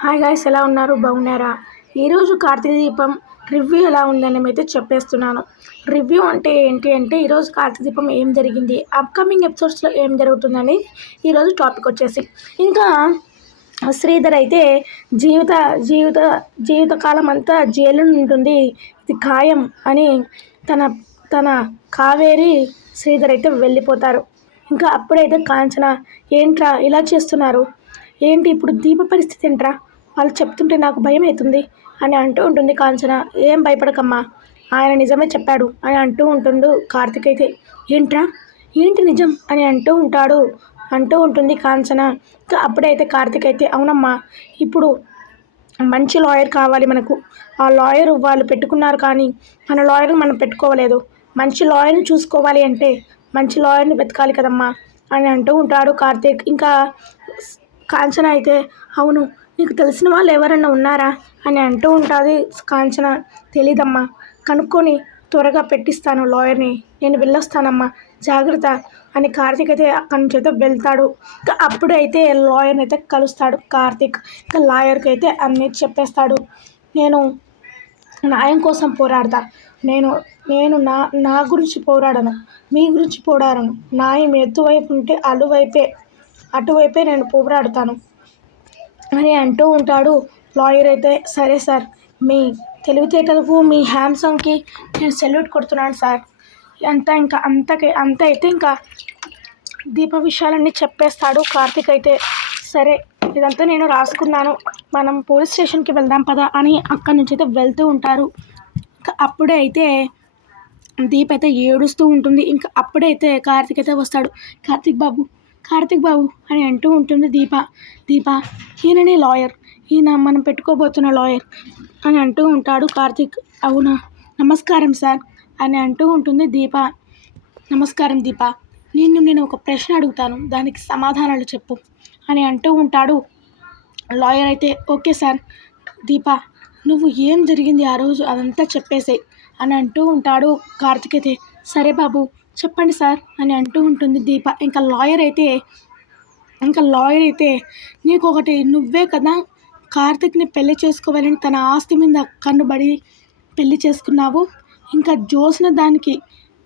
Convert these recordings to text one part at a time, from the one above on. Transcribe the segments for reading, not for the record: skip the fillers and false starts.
Hi guys, ఎలా ఉన్నారు? బాగున్నారా? ఈరోజు కార్తీక దీపం రివ్యూ ఎలా ఉందని అయితే చెప్పేస్తున్నాను. రివ్యూ అంటే ఏంటి అంటే, ఈరోజు కార్తీక దీపం ఏం జరిగింది, అప్కమింగ్ ఎపిసోడ్స్లో ఏం జరుగుతుందని ఈరోజు టాపిక్ వచ్చేసి. ఇంకా శ్రీధర్ అయితే జీవిత జీవిత జీవితకాలం అంతా జైలు ఉంటుంది, ఇది ఖాయం అని తన తన కావేరి శ్రీధర్ అయితే వెళ్ళిపోతారు. ఇంకా అప్పుడైతే కాంచన, ఏంట్రా ఇలా చేస్తున్నారు, ఏంటి ఇప్పుడు దీప పరిస్థితి ఏంట్రా, వాళ్ళు చెప్తుంటే నాకు భయం అవుతుంది అని అంటూ ఉంటుంది కాంచన. ఏం భయపడకమ్మా, ఆయన నిజమే చెప్పాడు అని అంటూ ఉంటుండు కార్తిక్ అయితే. ఏంట్రా, ఏంటి నిజం అని అంటూ ఉంటుంది కాంచన. ఇంకా అప్పుడైతే కార్తిక్ అయితే, అవునమ్మా, ఇప్పుడు మంచి లాయర్ కావాలి మనకు. ఆ లాయర్ వాళ్ళు పెట్టుకున్నారు కానీ మన లాయర్ని మనం పెట్టుకోవలేదు. మంచి లాయర్ని చూసుకోవాలి అంటే మంచి లాయర్ని వెతకాలి కదమ్మా అని అంటూ ఉంటాడు కార్తీక్. ఇంకా కాంచన అయితే, అవును, నీకు తెలిసిన వాళ్ళు ఎవరన్నా ఉన్నారా అని అంటూ ఉంటుంది కాంచన. తెలీదమ్మా, కనుక్కొని త్వరగా పెట్టిస్తాను లాయర్ని, నేను వెళ్ళొస్తానమ్మా, జాగ్రత్త అని కార్తీక్ అయితే అక్కడి నుంచి అయితే వెళ్తాడు. ఇంకా అప్పుడైతే లాయర్ని అయితే కలుస్తాడు కార్తీక్. ఇంకా లాయర్కి అయితే అన్నీ చెప్పేస్తాడు. నేను న్యాయం కోసం పోరాడతా, నేను నేను నా నా గురించి పోరాడను, మీ గురించి పోరాడను. న్యాయం ఎటువైపు ఉంటే అటువైపే నేను పోరాడుతాను అని అంటూ ఉంటాడు. లాయర్ అయితే, సరే సార్, మీ తెలివితేటలకు మీ హ్యాండ్సమ్కి నేను సెల్యూట్ కొడుతున్నాను సార్ అంత అయితే ఇంకా దీప విషయాలన్నీ చెప్పేస్తాడు కార్తీక్ అయితే. సరే, ఇదంతా నేను రాసుకున్నాను, మనం పోలీస్ స్టేషన్కి వెళ్దాం పదా అని అక్కడి నుంచి అయితే వెళ్తూ ఉంటారు. ఇంకా అప్పుడే అయితే దీప్ అయితే ఏడుస్తూ ఉంటుంది. ఇంకా అప్పుడైతే కార్తీక్ అయితే వస్తాడు. కార్తీక్ బాబు అని అంటూ ఉంటుంది దీప, ఈయననే లాయర్, ఈయన మనం పెట్టుకోబోతున్న లాయర్ అని అంటూ ఉంటాడు కార్తీక్. అవునా, నమస్కారం సార్ అని అంటూ ఉంటుంది దీప. నమస్కారం దీప, నేను ఒక ప్రశ్న అడుగుతాను, దానికి సమాధానాలు చెప్పు అని అంటూ ఉంటాడు లాయర్ అయితే. Okay sir. దీప, నువ్వు ఏం జరిగింది ఆ రోజు అదంతా చెప్పేసే అని అంటూ ఉంటాడు కార్తీక్ అయితే. సరే బాబు, చెప్పండి సార్ అని అంటూ ఉంటుంది దీప. ఇంకా లాయర్ అయితే నీకు ఒకటి, నువ్వే కదా కార్తీక్ని పెళ్లి చేసుకోవాలని తన ఆస్తి మీద కన్నుబడి పెళ్లి చేసుకున్నావు. ఇంకా జ్యోత్స్న దానికి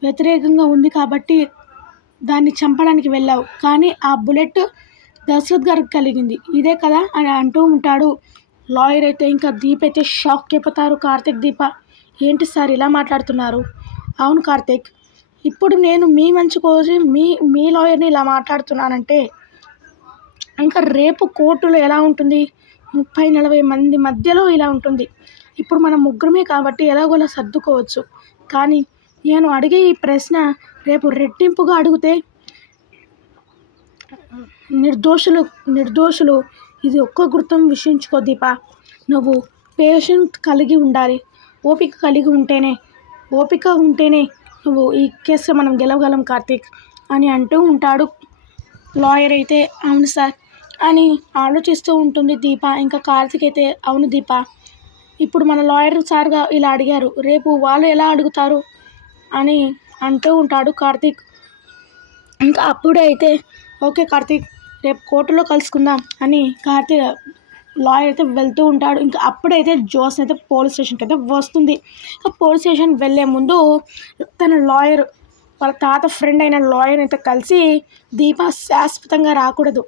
వ్యతిరేకంగా ఉంది కాబట్టి దాన్ని చంపడానికి వెళ్ళావు, కానీ ఆ బుల్లెట్ దశరథ్ గారికి కలిగింది, ఇదే కదా అని అంటూ ఉంటాడు లాయర్ అయితే. ఇంకా దీప్ అయితే షాక్ అయిపోతారు కార్తీక్, దీప, ఏంటి సార్ ఇలా మాట్లాడుతున్నారు? అవును కార్తీక్, ఇప్పుడు నేను మీ మంచి కోసం మీ లాయర్ని ఇలా మాట్లాడుతున్నానంటే ఇంకా రేపు కోర్టులో ఎలా ఉంటుంది, 30-40 మంది మధ్యలో ఇలా ఉంటుంది. ఇప్పుడు మనం ముగ్గురమే కాబట్టి ఎలాగోలా సర్దుకోవచ్చు, కానీ నేను అడిగే ఈ ప్రశ్న రేపు రెట్టింపుగా అడిగితే నిర్దోషులు ఇది ఒక్క గుర్తం విషయించుకో దీప, నువ్వు పేషెంట్ కలిగి ఉండాలి, ఓపిక ఉంటేనే నువ్వు ఈ కేసులో మనం గెలవగలం కార్తీక్ అని అంటూ ఉంటాడు లాయర్ అయితే. అవును సార్ అని ఆలోచిస్తూ ఉంటుంది దీప. ఇంకా కార్తీక్ అయితే, అవును దీప, ఇప్పుడు మన లాయర్ సార్గా ఇలా అడిగారు, రేపు వాళ్ళు ఎలా అడుగుతారు అని అంటూ ఉంటాడు కార్తీక్. ఇంకా అప్పుడే అయితే, ఓకే కార్తీక్, రేపు కోర్టులో కలుసుకుందాం అని లాయర్ అయితే వెళ్తూ ఉంటాడు. ఇంకా అప్పుడైతే జ్యోత్స్న అయితే పోలీస్ స్టేషన్కి అయితే వస్తుంది. ఇంకా పోలీస్ స్టేషన్ వెళ్ళే ముందు తన లాయర్, వాళ్ళ తాత ఫ్రెండ్ అయిన లాయర్ అయితే కలిసి, దీప శాశ్వతంగా రాకూడదు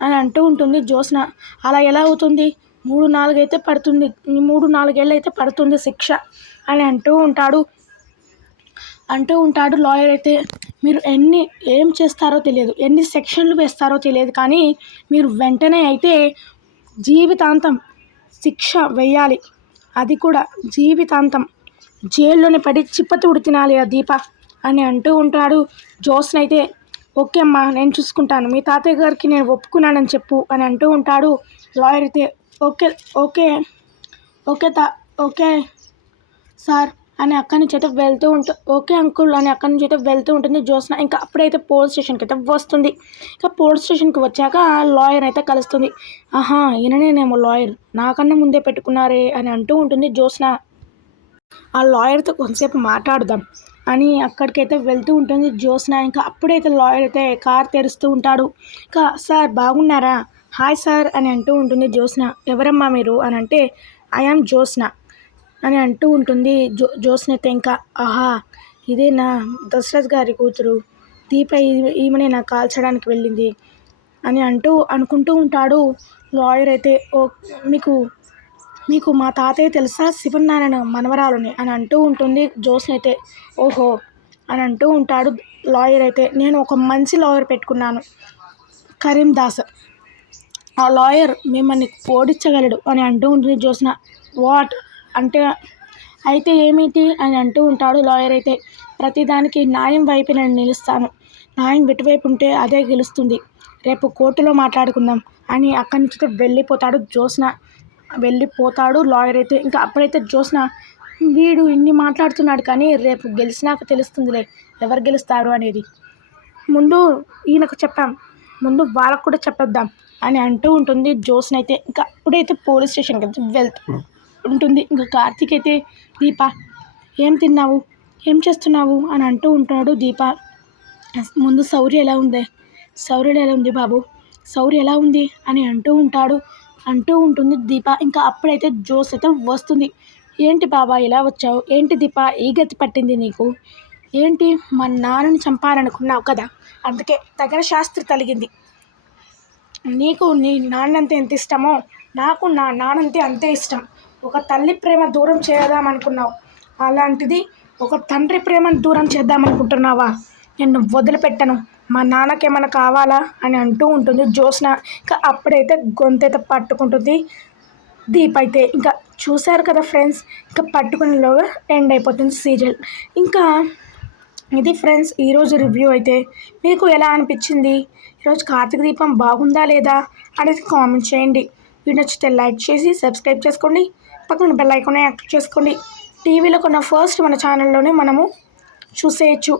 అని అంటూ ఉంటుంది జ్యోత్స్న. అలా ఎలా అవుతుంది, 3-4 ఏళ్ళు అయితే పడుతుంది శిక్ష అని అంటూ ఉంటాడు లాయర్ అయితే. మీరు ఏం చేస్తారో తెలియదు, ఎన్ని సెక్షన్లు వేస్తారో తెలియదు, కానీ మీరు వెంటనే అయితే జీవితాంతం శిక్ష వేయాలి, అది కూడా జీవితాంతం జైల్లోనే పడి చిప్పతూడు తినాలి ఆ దీప అని అంటూ ఉంటాడు. జ్యోత్స్న అయితే, ఓకే అమ్మా, నేను చూసుకుంటాను, మీ తాతయ్య గారికి నేను ఒప్పుకున్నానని చెప్పు అని అంటూ ఉంటాడు లాయర్ అయితే. ఓకే సార్ అని అక్కడి నుంచి అయితే ఓకే అంకుల్ అని అక్కడి నుంచి అయితే వెళ్తూ ఉంటుంది జ్యోత్స్న. ఇంకా అప్పుడైతే పోలీస్ స్టేషన్కి అయితే వస్తుంది. ఇంకా పోలీస్ స్టేషన్కి వచ్చాక లాయర్ అయితే కలుస్తుంది. ఆహా, ఈయననేమో లాయర్, నాకన్నా ముందే పెట్టుకున్నారే అని అంటూ ఉంటుంది జ్యోత్స్న. ఆ లాయర్తో కొంతసేపు మాట్లాడదాం అని అక్కడికైతే వెళ్తూ ఉంటుంది జ్యోత్స్న. ఇంకా అప్పుడైతే లాయర్ అయితే కార్ తెరుస్తూ ఉంటాడు. ఇంకా సార్ బాగున్నారా హాయ్ సార్ అని అంటూ ఉంటుంది జ్యోత్స్న. ఎవరమ్మా మీరు అని అంటే ఐ యామ్ జ్యోత్స్న అని అంటూ ఉంటుంది జ్యోత్స్న అయితే ఇంకా. ఆహా, ఇదేనా దశరథ్ గారి కూతురు దీప, ఈమెనే నాకు కాల్చడానికి వెళ్ళింది అని అనుకుంటూ ఉంటాడు లాయర్ అయితే. ఓ మీకు మీకు మా తాతయ్య తెలుసా, శివనారాయణ మనవరాలని అని అంటూ ఉంటుంది జ్యోత్స్న అయితే. ఓహో అని అంటూ ఉంటాడు లాయర్ అయితే. నేను ఒక మంచి లాయర్ పెట్టుకున్నాను, కరీం దాస్. ఆ లాయర్ మిమ్మల్ని ఓడించగలడు అని అంటూ ఉంటుంది జ్యోత్స్న. వాట్ అంటే అయితే ఏమిటి అని అంటూ ఉంటాడు లాయర్ అయితే. ప్రతిదానికి న్యాయం వైపు నేను నిలుస్తాను, న్యాయం ఇటువైపు ఉంటే అదే గెలుస్తుంది, రేపు కోర్టులో మాట్లాడుకుందాం అని అక్కడి నుంచి వెళ్ళిపోతాడు లాయర్ అయితే. ఇంకా అప్పుడైతే జ్యోత్స్న, వీడు ఇన్ని మాట్లాడుతున్నాడు కానీ రేపు గెలిచినాక తెలుస్తుందిలే ఎవరు గెలుస్తారు అనేది, ముందు ఈయనకు చెప్పాం, ముందు వాళ్ళకు కూడా చెప్పొద్దాం అని అంటూ ఉంటుంది జ్యోత్స్న అయితే. ఇంకా అప్పుడైతే పోలీస్ స్టేషన్కి ఉంటుంది. ఇంకా కార్తీక్ అయితే, దీప ఏం తిన్నావు, ఏం చేస్తున్నావు అని అంటూ ఉంటాడు. దీప ముందు శౌర్య ఎలా ఉంది బాబు, శౌర్య ఎలా ఉంది అని అంటూ ఉంటుంది దీప. ఇంకా అప్పుడైతే జ్యోత్స్న అయితే వస్తుంది. ఏంటి బాబా ఇలా వచ్చావు, ఏంటి దీప ఈ గతి పట్టింది నీకు, ఏంటి మా నాన్నని చంపాలనుకున్నావు కదా, అందుకే తగిన శాస్త్రి కలిగింది. నీకు నీ నాన్నంటే ఎంత ఇష్టమో నాకు నా నాన్నంటే అంతే ఇష్టం. ఒక తల్లి ప్రేమ దూరం చేద్దామనుకున్నావు, అలాంటిది ఒక తండ్రి ప్రేమను దూరం చేద్దామనుకుంటున్నావా, నిన్ను వదిలిపెట్టను, మా నాన్నకేమైనా కావాలా అని అంటూ ఉంటుంది జ్యోత్స్న. ఇంకా అప్పుడైతే గొంతైతే పట్టుకుంటుంది దీప్ అయితే. ఇంకా చూశారు కదా ఫ్రెండ్స్, ఇంకా పట్టుకునేలోగా ఎండ్ అయిపోతుంది సీరియల్. ఇంకా ఇది ఫ్రెండ్స్ ఈరోజు రివ్యూ అయితే. మీకు ఎలా అనిపించింది, ఈరోజు కార్తీక దీపం బాగుందా లేదా అనేది కామెంట్ చేయండి. వీడియో నచ్చితే లైక్ చేసి సబ్స్క్రైబ్ చేసుకోండి, పక్కన బెల్ ఐకాన్ యాక్టివేట్ చేసుకోండి. టీవీలో కొన్న ఫస్ట్ మన ఛానల్లోనే మనము చూసేయచ్చు.